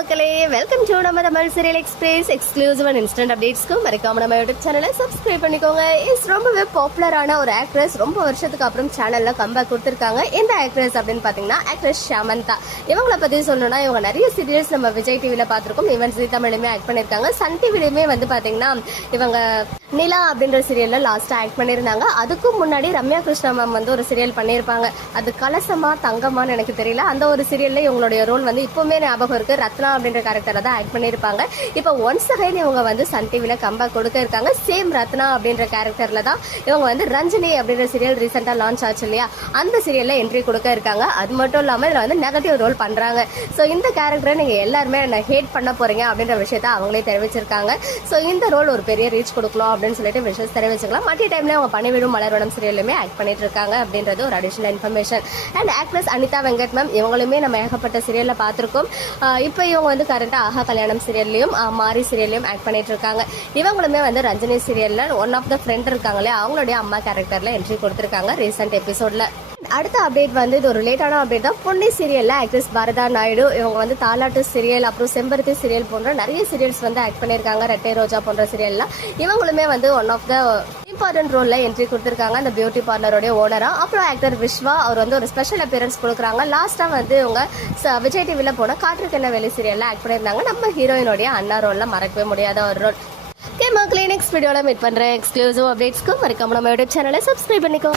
மக்களே welcome to நம்ம Tamil serial express exclusive and instant அப்டேட்ஸ்க்கும் மறக்காம நம்ம யூடியூப் சேனலை சப்ஸ்கிரைப் பண்ணிக்கோங்க. இஸ் ரொம்பவே பாப்புலரான ஒரு ஆக்ட்ரஸ் ரொம்ப வருஷத்துக்கு அப்புறம் சேனல்ல கம்பேக் கொடுத்துருக்காங்க. எந்த ஆக்ட்ரஸ் அப்படின்னு பாத்தீங்கன்னா ஆக்ட்ரஸ் ஷாமந்தா. இவங்கள பத்தி சொல்லணும்னா இவங்க நிறைய சீரியல்ஸ் நம்ம விஜய் டிவில பார்த்துருக்கோம். ஈவன் ஜி தமிழ்லையுமே ஆக்ட் பண்ணிருக்காங்க சன் டிவிலையுமே வந்து பாத்தீங்கன்னா இவங்க நிலா அப்படின்ற சீரியல்ல லாஸ்ட்டாக ஆக்ட் பண்ணியிருந்தாங்க. அதுக்கும் முன்னாடி ரம்யா கிருஷ்ணா மேம் வந்து ஒரு சீரியல் பண்ணியிருப்பாங்க. அது கலசமா தங்கமான்னு எனக்கு தெரியல. அந்த ஒரு சீரியல்ல இவங்களுடைய ரோல் வந்து இப்பவுமே ஞாபகம் இருக்கு. ரத்னா அப்படின்ற தான் ஆக்ட் பண்ணியிருப்பாங்க. இப்போ ஒன்ஸ் அகைன் இவங்க வந்து சன் டிவியில் கம்பா கொடுக்க இருக்காங்க. சேம் ரத்னா அப்படின்ற கேரக்டர்ல தான் இவங்க வந்து ரஞ்சினி அப்படின்ற சீரியல் ரீசெண்டாக லான்ச் ஆச்சு இல்லையா? அந்த சீரியலில் என்ட்ரி கொடுக்க இருக்காங்க. அது மட்டும் இல்லாமல் இதில் வந்து நெகட்டிவ் ரோல் பண்றாங்க. ஸோ இந்த கேரக்டரை நீங்கள் எல்லாருமே என்ன ஹேட் பண்ண போறீங்க அப்படின்ற விஷயத்த அவங்களே தெரிவிச்சிருக்காங்க. ஸோ இந்த ரோல் ஒரு பெரிய ரீச் கொடுக்கணும் அப்படின்னு சொல்லிட்டு விஷயம் தெரிவிச்சுக்கலாம். மற்ற டைமில் அவங்க பணிவிடும் மலர்வனம் சீரியலுமே ஆக்ட் பண்ணிட்டு இருக்காங்க அப்படின்றது ஒரு additional information and actress Anitha Venkat ma'am இவங்களுமே நம்ம ஏகப்பட்ட சீரியலில் பார்த்துருக்கோம். இப்போ இவங்க வந்து கரண்ட் ஆஹா கல்யாணம் சீரியல்லையும் மாரி சீரியல்லையும் ஆக்ட் பண்ணிட்டு இருக்காங்க இவங்களுமே வந்து ரஞ்சினி சீரியல்ல ஒன் ஆஃப் த ஃப்ரெண்ட் இருக்காங்களே அவங்களுடைய அம்மா கேரக்டர்ல என்ட்ரி கொடுத்துருக்காங்க ரீசெண்ட் எபிசோட்ல அடுத்த அப்டேட் வந்து இது ஒரு லேட்டான அப்டேட் தான். பொன்னி சீரியல்ல ஆக்ட்ரஸ் பரதா நாயுடு இவங்க வந்து தாலாட்டு சீரியல் அப்புறம் செம்பருத்தி சீரியல் போன்ற நிறைய சீரியல்ஸ் வந்து ஆக்ட் பண்ணியிருக்காங்க. ரெட்டை ரோஜா போன்ற சீரியல்லாம் இவங்களுமே வந்து ஒன் ஆஃப் த இம்பார்ட்டன்ட் ரோல்ல என்ட்ரி கொடுத்துருக்காங்க அந்த பியூட்டி பார்லருடைய ஓனரா அப்புறம் ஆக்டர் விஸ்வா அவர் வந்து ஒரு ஸ்பெஷல் அப்பியரன்ஸ் கொடுக்குறாங்க. லாஸ்டா வந்து இவங்க விஜய் டிவில போன காற்றுக்கென்ன வெளி சீரியல்ல ஆக்ட் பண்ணியிருந்தாங்க. நம்ம ஹீரோயினுடைய அண்ணா ரோல்ல மறக்கவே முடியாத ஒரு ரோல் கேமா கிளினிக்ஸ் வீடியோல மீட் பண்ற எக்ஸ்க்ளூசிவ் அப்டேட்ஸ்க்கு மறக்காம நம்ம யூடியூப் சேனலை சப்ஸ்கிரைப் பண்ணிக்கோ.